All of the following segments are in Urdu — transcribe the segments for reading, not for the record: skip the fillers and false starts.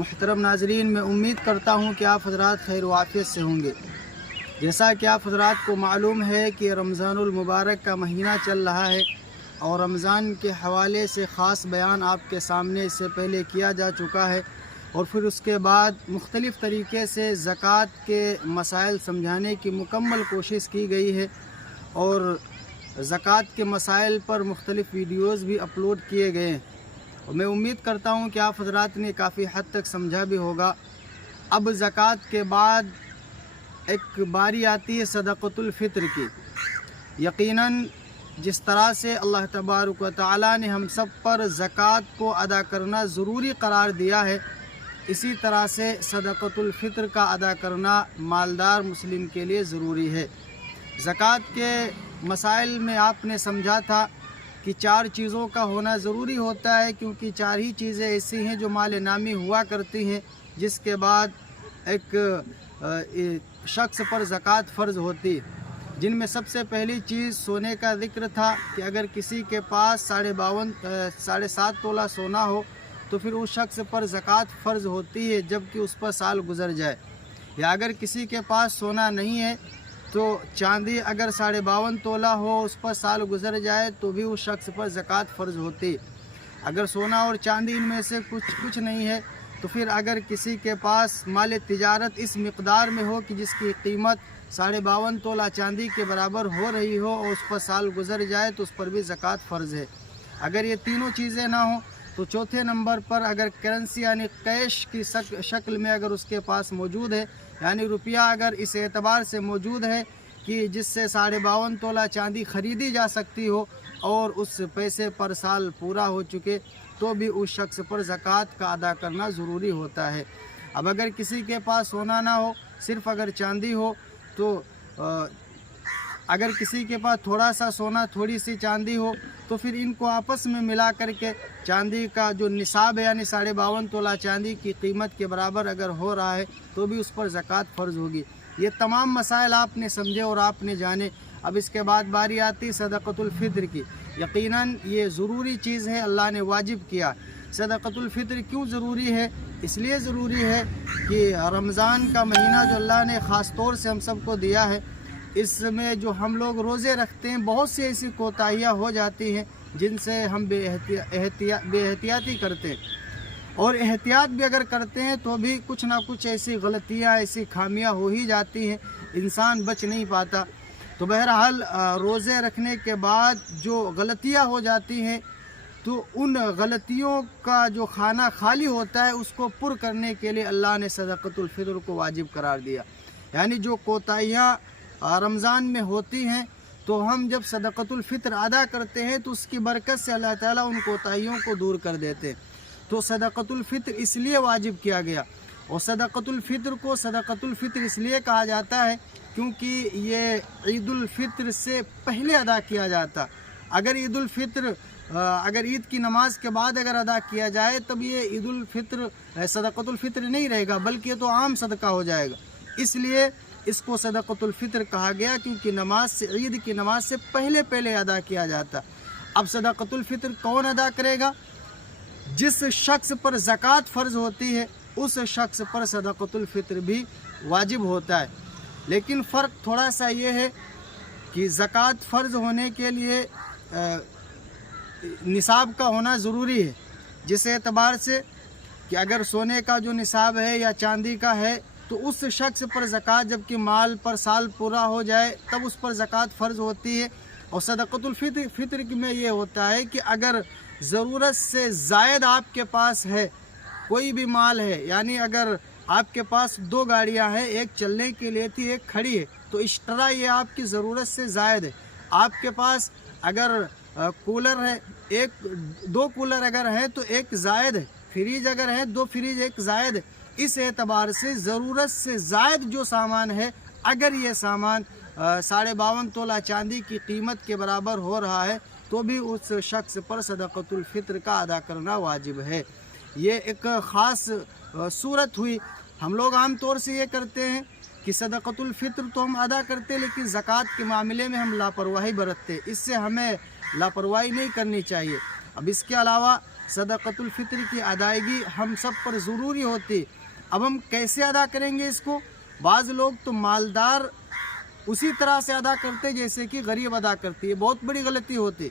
محترم ناظرین، میں امید کرتا ہوں کہ آپ حضرات خیر و عافیت سے ہوں گے۔ جیسا کہ آپ حضرات کو معلوم ہے کہ رمضان المبارک کا مہینہ چل رہا ہے اور رمضان کے حوالے سے خاص بیان آپ کے سامنے اس سے پہلے کیا جا چکا ہے، اور پھر اس کے بعد مختلف طریقے سے زکوٰۃ کے مسائل سمجھانے کی مکمل کوشش کی گئی ہے، اور زکوٰۃ کے مسائل پر مختلف ویڈیوز بھی اپلوڈ کیے گئے ہیں، اور میں امید کرتا ہوں کہ آپ حضرات نے کافی حد تک سمجھا بھی ہوگا۔ اب زکوٰۃ کے بعد ایک باری آتی ہے صدقۃ الفطر کی۔ یقیناً جس طرح سے اللہ تبارک و تعالیٰ نے ہم سب پر زکوٰۃ کو ادا کرنا ضروری قرار دیا ہے، اسی طرح سے صدقۃ الفطر کا ادا کرنا مالدار مسلم کے لیے ضروری ہے۔ زکوٰۃ کے مسائل میں آپ نے سمجھا تھا کہ 4 چیزوں کا ہونا ضروری ہوتا ہے، کیونکہ 4 ہی چیزیں ایسی ہیں جو مال نامی ہوا کرتی ہیں، جس کے بعد ایک شخص پر زکوٰۃ فرض ہوتی ہے، جن میں سب سے پہلی چیز سونے کا ذکر تھا کہ اگر کسی کے پاس 7.5 تولہ سونا ہو تو پھر اس شخص پر زکوٰۃ فرض ہوتی ہے جب کہ اس پر سال گزر جائے، یا اگر کسی کے پاس سونا نہیں ہے تو چاندی اگر 52.5 تولہ ہو، اس پر سال گزر جائے تو بھی اس شخص پر زکوٰۃ فرض ہوتی ہے۔ اگر سونا اور چاندی ان میں سے کچھ نہیں ہے تو پھر اگر کسی کے پاس مال تجارت اس مقدار میں ہو کہ جس کی قیمت 52.5 تولہ چاندی کے برابر ہو رہی ہو اور اس پر سال گزر جائے تو اس پر بھی زکوٰۃ فرض ہے۔ اگر یہ تینوں چیزیں نہ ہوں تو چوتھے نمبر پر اگر کرنسی یعنی کیش کی شکل میں اگر اس کے پاس موجود ہے، یعنی روپیہ اگر اس اعتبار سے موجود ہے کہ جس سے 52.5 تولہ چاندی خریدی جا سکتی ہو اور اس پیسے پر سال پورا ہو چکے، تو بھی اس شخص پر زکوٰۃ کا ادا کرنا ضروری ہوتا ہے۔ اب اگر کسی کے پاس سونا نہ ہو، صرف اگر چاندی ہو، تو اگر کسی کے پاس تھوڑا سا سونا تھوڑی سی چاندی ہو تو پھر ان کو آپس میں ملا کر کے چاندی کا جو نصاب ہے یعنی 52.5 تولہ چاندی کی قیمت کے برابر اگر ہو رہا ہے تو بھی اس پر زکوٰۃ فرض ہوگی۔ یہ تمام مسائل آپ نے سمجھے اور آپ نے جانے۔ اب اس کے بعد باری آتی صدقۃ الفطر کی۔ یقیناً یہ ضروری چیز ہے، اللہ نے واجب کیا۔ صدقۃ الفطر کیوں ضروری ہے؟ اس لیے ضروری ہے کہ رمضان کا مہینہ جو اللہ نے خاص طور سے ہم سب کو دیا ہے، اس میں جو ہم لوگ روزے رکھتے ہیں بہت سی ایسی کوتاہیاں ہو جاتی ہیں جن سے ہم بے احتیاطی کرتے ہیں، اور احتیاط بھی اگر کرتے ہیں تو بھی کچھ نہ کچھ ایسی غلطیاں ایسی خامیاں ہو ہی جاتی ہیں، انسان بچ نہیں پاتا۔ تو بہرحال روزے رکھنے کے بعد جو غلطیاں ہو جاتی ہیں تو ان غلطیوں کا جو خانہ خالی ہوتا ہے اس کو پر کرنے کے لیے اللہ نے صدقۃ الفطر کو واجب قرار دیا۔ یعنی جو کوتاہیاں رمضان میں ہوتی ہیں تو ہم جب صدقۃ الفطر ادا کرتے ہیں تو اس کی برکت سے اللہ تعالیٰ ان کوتاہیوں کو دور کر دیتے ہیں۔ تو صدقۃ الفطر اس لیے واجب کیا گیا، اور صدقۃ الفطر کو صدقۃ الفطر اس لیے کہا جاتا ہے کیونکہ یہ عید الفطر سے پہلے ادا کیا جاتا۔ اگر اگر عید کی نماز کے بعد اگر ادا کیا جائے تب یہ عید الفطر صدقۃ الفطر نہیں رہے گا، بلکہ یہ تو عام صدقہ ہو جائے گا۔ اس لیے اس کو صدقۃ الفطر کہا گیا، کیونکہ عید کی نماز سے پہلے ادا کیا جاتا۔ اب صدقۃ الفطر کون ادا کرے گا؟ جس شخص پر زکوٰۃ فرض ہوتی ہے اس شخص پر صدقۃ الفطر بھی واجب ہوتا ہے، لیکن فرق تھوڑا سا یہ ہے کہ زکوٰۃ فرض ہونے کے لیے نصاب کا ہونا ضروری ہے، جس اعتبار سے کہ اگر سونے کا جو نصاب ہے یا چاندی کا ہے تو اس شخص پر زکوٰۃ جب کہ مال پر سال پورا ہو جائے تب اس پر زکوٰۃ فرض ہوتی ہے۔ اور صدقۃ الفطر میں یہ ہوتا ہے کہ اگر ضرورت سے زائد آپ کے پاس ہے، کوئی بھی مال ہے، یعنی اگر آپ کے پاس 2 گاڑیاں ہیں، ایک چلنے کے لیے تھی ایک کھڑی ہے، تو اشترا یہ آپ کی ضرورت سے زائد ہے۔ آپ کے پاس اگر کولر ہے، 2 کولر اگر ہیں تو ایک زائد ہے، فریج اگر ہے 2 فریج ایک زائد ہے۔ اس اعتبار سے ضرورت سے زائد جو سامان ہے، اگر یہ سامان 52.5 تولہ چاندی کی قیمت کے برابر ہو رہا ہے تو بھی اس شخص پر صدقۃ الفطر کا ادا کرنا واجب ہے۔ یہ ایک خاص صورت ہوئی۔ ہم لوگ عام طور سے یہ کرتے ہیں کہ صدقۃ الفطر تو ہم ادا کرتے لیکن زکوٰۃ کے معاملے میں ہم لاپرواہی برتتے، اس سے ہمیں لاپرواہی نہیں کرنی چاہیے۔ اب اس کے علاوہ صدقۃ الفطر کی ادائیگی ہم سب پر ضروری ہوتی. اب ہم کیسے ادا کریں گے اس کو؟ بعض لوگ تو مالدار اسی طرح سے ادا کرتے جیسے کہ غریب ادا کرتی ہے. بہت بڑی غلطی ہوتی.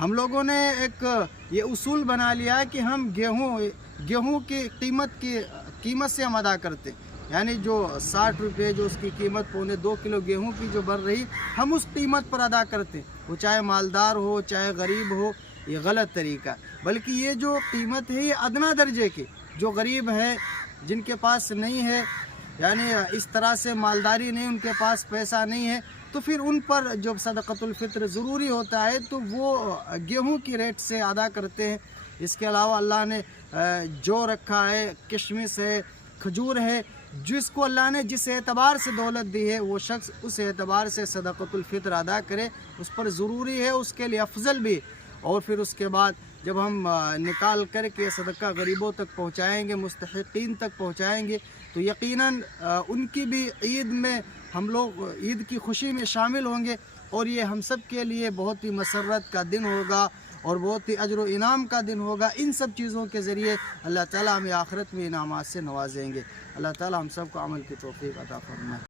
ہم لوگوں نے ایک یہ اصول بنا لیا کہ ہم گیہوں کی قیمت سے ہم ادا کرتے ہیں. یعنی جو 60 روپے جو اس کی قیمت 1.25 کلو گیہوں کی جو بڑھ رہی ہم اس قیمت پر ادا کرتے ہیں. وہ چاہے مالدار ہو چاہے غریب ہو. یہ غلط طریقہ. بلکہ یہ جو قیمت ہے یہ ادنا درجے کی جو غریب ہے جن کے پاس نہیں ہے یعنی اس طرح سے مالداری نہیں ان کے پاس پیسہ نہیں ہے تو پھر ان پر جو صدقۃ الفطر ضروری ہوتا ہے تو وہ گیہوں کی ریٹ سے ادا کرتے ہیں. اس کے علاوہ اللہ نے جو رکھا ہے کشمش ہے کھجور ہے جس کو اللہ نے جس اعتبار سے دولت دی ہے وہ شخص اس اعتبار سے صدقۃ الفطر ادا کرے. اس پر ضروری ہے اس کے لیے افضل بھی. اور پھر اس کے بعد جب ہم نکال کر کے صدقہ غریبوں تک پہنچائیں گے مستحقین تک پہنچائیں گے تو یقیناً ان کی بھی عید میں ہم لوگ عید کی خوشی میں شامل ہوں گے. اور یہ ہم سب کے لیے بہت ہی مسرت کا دن ہوگا اور بہت ہی اجر و انعام کا دن ہوگا. ان سب چیزوں کے ذریعے اللہ تعالیٰ ہمیں آخرت میں انعامات سے نوازیں گے. اللہ تعالیٰ ہم سب کو عمل کی توفیق عطا فرمائے.